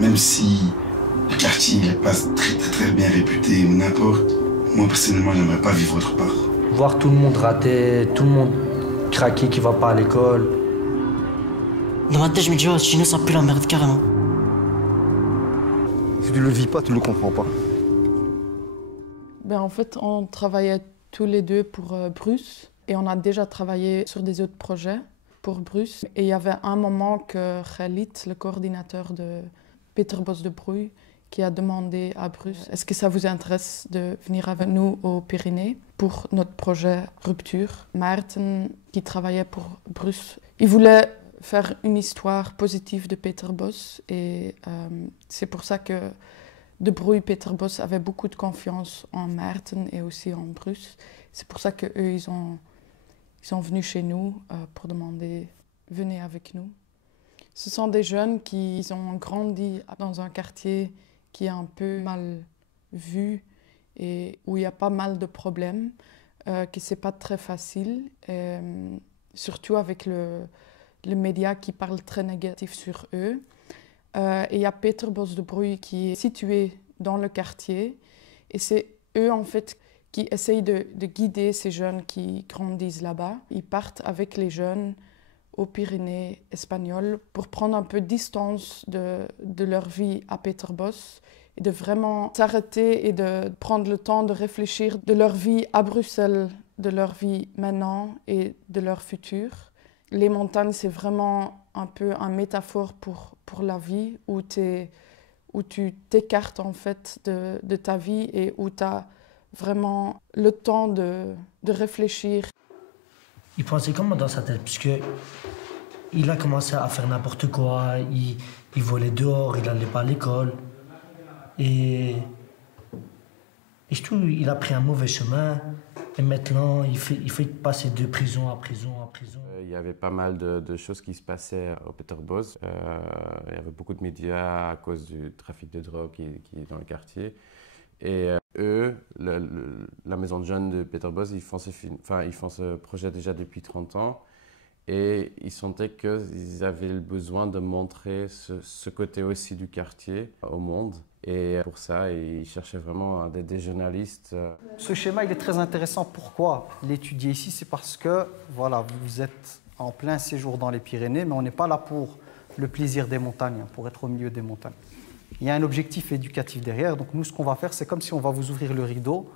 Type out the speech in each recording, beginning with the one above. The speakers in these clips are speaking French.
Même si le quartier n'est pas très bien réputé ou n'importe, moi personnellement, j'aimerais pas vivre autre part. Voir tout le monde raté, tout le monde craqué qui va pas à l'école. Dans ma tête, je me dis, oh, chez nous, ça pue la merde carrément. Si tu le vis pas, tu le comprends pas. En fait, on travaillait tous les deux pour Bruce et on a déjà travaillé sur des autres projets pour Bruce. Et il y avait un moment que Khalid, le coordinateur de Peterbos de Broei, qui a demandé à Bruce, est-ce que ça vous intéresse de venir avec nous aux Pyrénées pour notre projet Rupture. Maarten, qui travaillait pour Bruce, il voulait faire une histoire positive de Peterbos et c'est pour ça que De Broei Peterbos avait beaucoup de confiance en Maarten et aussi en Bruce. C'est pour ça qu'eux, ils sont venus chez nous pour demander « venez avec nous ». Ce sont des jeunes qui ont grandi dans un quartier qui est un peu mal vu et où il y a pas mal de problèmes, que c'est pas très facile, surtout avec le média qui parle très négatif sur eux. Et il y a Peterbos de Broei qui est situé dans le quartier et c'est eux en fait qui essayent de guider ces jeunes qui grandissent là-bas. Ils partent avec les jeunes aux Pyrénées espagnoles pour prendre un peu de distance de leur vie à Peterbos et de vraiment s'arrêter et de prendre le temps de réfléchir de leur vie à Bruxelles, de leur vie maintenant et de leur futur. Les montagnes, c'est vraiment un peu une métaphore pour la vie où tu t'écartes en fait de ta vie et où tu as vraiment le temps de réfléchir. Il pensait comment dans sa tête, puisque il a commencé à faire n'importe quoi, il volait dehors, il n'allait pas à l'école. Et je trouve qu'il a pris un mauvais chemin. Et maintenant, il fait passer de prison à prison à prison. Il y avait pas mal de choses qui se passaient au Peterbos. Il y avait beaucoup de médias à cause du trafic de drogue qui est dans le quartier. Et eux, la maison de jeunes de Peterbos, ils font ce projet déjà depuis 30 ans. Et ils sentaient qu'ils avaient le besoin de montrer ce côté aussi du quartier au monde. Et pour ça, ils cherchaient vraiment des journalistes. Ce schéma, il est très intéressant. Pourquoi l'étudier ici? C'est parce que voilà, vous êtes en plein séjour dans les Pyrénées, mais on n'est pas là pour le plaisir des montagnes, pour être au milieu des montagnes. Il y a un objectif éducatif derrière. Donc nous, ce qu'on va faire, c'est comme si on va vous ouvrir le rideau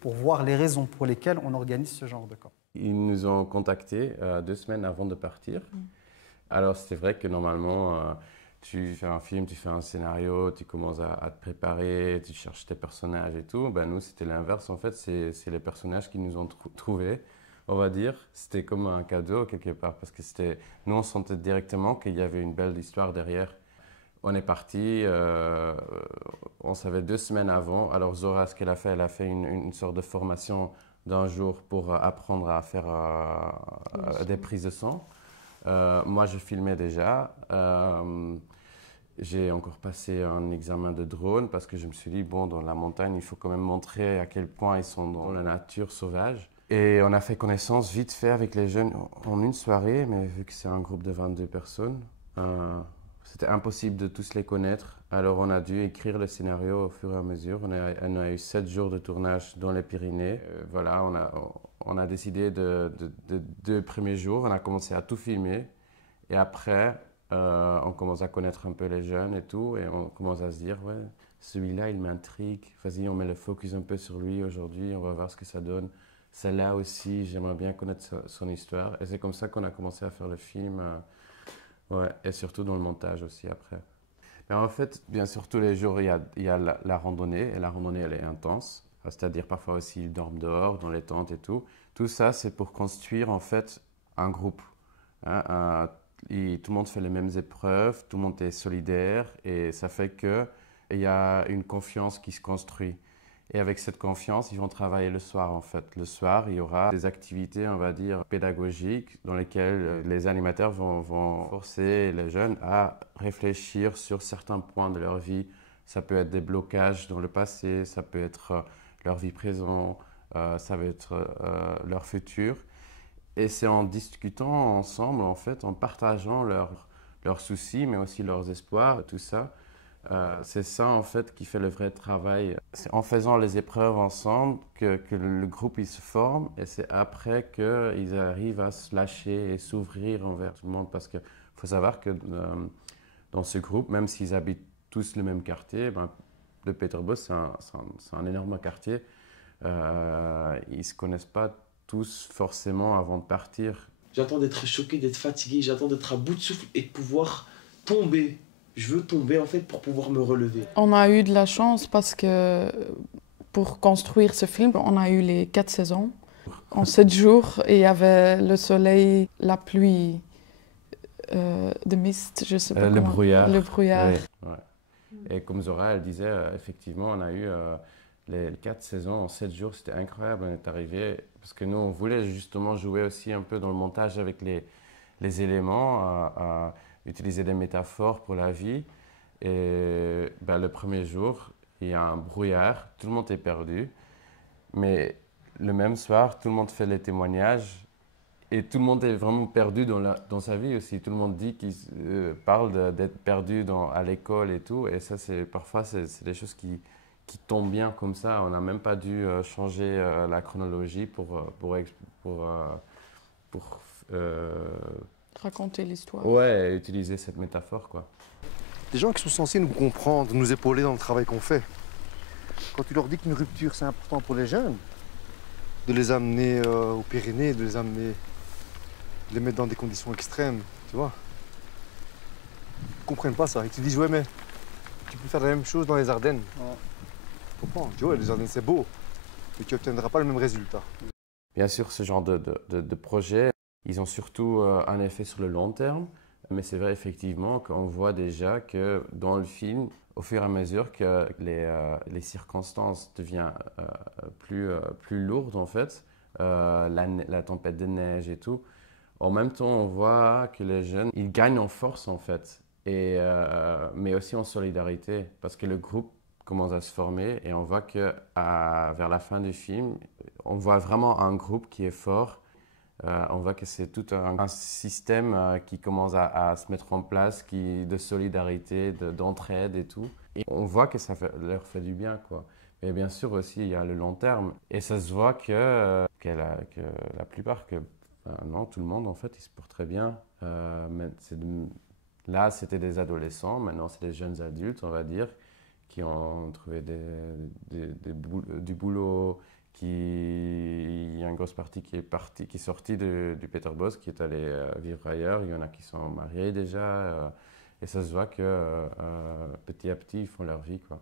pour voir les raisons pour lesquelles on organise ce genre de camp. Ils nous ont contactés 2 semaines avant de partir. Alors c'est vrai que normalement, tu fais un film, tu fais un scénario, tu commences à te préparer, tu cherches tes personnages et tout. Ben, nous, c'était l'inverse. En fait, c'est les personnages qui nous ont trouvés, on va dire. C'était comme un cadeau quelque part parce que nous, on sentait directement qu'il y avait une belle histoire derrière. On est parti, on savait 2 semaines avant. Alors Zora, ce qu'elle a fait, elle a fait une sorte de formation d'1 jour pour apprendre à faire des prises de sang. Moi, je filmais déjà. J'ai encore passé un examen de drone parce que je me suis dit, bon, dans la montagne, il faut quand même montrer à quel point ils sont dans la nature sauvage. Et on a fait connaissance vite fait avec les jeunes en une soirée, mais vu que c'est un groupe de 22 personnes, c'était impossible de tous les connaître. Alors on a dû écrire le scénario au fur et à mesure. On a eu 7 jours de tournage dans les Pyrénées. Voilà, on a décidé de 2 premiers jours, on a commencé à tout filmer. Et après, on commence à connaître un peu les jeunes et tout. Et on commence à se dire, ouais, celui-là, il m'intrigue. Vas-y, on met le focus un peu sur lui aujourd'hui, on va voir ce que ça donne. Celle-là aussi, j'aimerais bien connaître son histoire. Et c'est comme ça qu'on a commencé à faire le film. Ouais, et surtout dans le montage aussi après. Mais en fait, bien sûr, tous les jours, il y a la randonnée. Et la randonnée, elle est intense. C'est-à-dire parfois aussi, ils dorment dehors, dans les tentes et tout. Tout ça, c'est pour construire en fait un groupe. Hein, tout le monde fait les mêmes épreuves, tout le monde est solidaire. Et ça fait qu'il y a une confiance qui se construit. Et avec cette confiance, ils vont travailler le soir en fait. Le soir, il y aura des activités, on va dire, pédagogiques dans lesquelles les animateurs vont forcer les jeunes à réfléchir sur certains points de leur vie. Ça peut être des blocages dans le passé, ça peut être leur vie présente, ça va être leur futur. Et c'est en discutant ensemble, en fait, en partageant leurs soucis, mais aussi leurs espoirs, tout ça, C'est ça en fait qui fait le vrai travail. C'est en faisant les épreuves ensemble que le groupe il se forme et c'est après qu'ils arrivent à se lâcher et s'ouvrir envers tout le monde. Parce qu'il faut savoir que dans ce groupe, même s'ils habitent tous le même quartier, ben, le Peterbos c'est un énorme quartier. Ils ne se connaissent pas tous forcément avant de partir. J'attends d'être choqué, d'être fatigué, j'attends d'être à bout de souffle et de pouvoir tomber. Je veux tomber en fait pour pouvoir me relever. On a eu de la chance parce que pour construire ce film, on a eu les 4 saisons en 7 jours et il y avait le soleil, la pluie, le mist, je sais pas Le comment. brouillard. Le brouillard. Ouais, ouais. Et comme Zora, elle disait, effectivement, on a eu les 4 saisons en 7 jours, c'était incroyable. On est arrivé, parce que nous, on voulait justement jouer aussi un peu dans le montage avec les éléments, à utiliser des métaphores pour la vie. Et ben, le premier jour, il y a un brouillard, tout le monde est perdu. Mais le même soir, tout le monde fait les témoignages et tout le monde est vraiment perdu dans sa vie aussi. Tout le monde dit qu'il parle d'être perdu à l'école et tout. Et ça, parfois, c'est des choses qui tombent bien comme ça. On n'a même pas dû changer la chronologie pour Raconter l'histoire. ouais, utiliser cette métaphore, quoi. Des gens qui sont censés nous comprendre, nous épauler dans le travail qu'on fait. Quand tu leur dis qu'une rupture c'est important pour les jeunes, de les amener aux Pyrénées, de les mettre dans des conditions extrêmes, tu vois. Ils ne comprennent pas ça. Ils te disent ouais mais tu peux faire la même chose dans les Ardennes. Tu comprends? Tu vois, les Ardennes c'est beau, mais tu n'obtiendras pas le même résultat. Bien sûr, ce genre de projet, ils ont surtout un effet sur le long terme. Mais c'est vrai effectivement qu'on voit déjà que dans le film, au fur et à mesure que les circonstances deviennent plus lourdes en fait, la tempête de neige et tout, en même temps on voit que les jeunes, ils gagnent en force en fait, mais aussi en solidarité parce que le groupe commence à se former et on voit que vers la fin du film, on voit vraiment un groupe qui est fort. On voit que c'est tout un système qui commence à se mettre en place, de solidarité, d'entraide et tout. Et on voit que leur fait du bien, quoi. Mais bien sûr aussi, il y a le long terme. Et ça se voit que la plupart, non, tout le monde, en fait, il se porte très bien. Mais là, c'était des adolescents, maintenant, c'est des jeunes adultes, on va dire, qui ont trouvé du boulot. Il y a une grosse partie qui est sortie du Peterbos, qui est allée vivre ailleurs. Il y en a qui sont mariés déjà. Et ça se voit que petit à petit, ils font leur vie, quoi.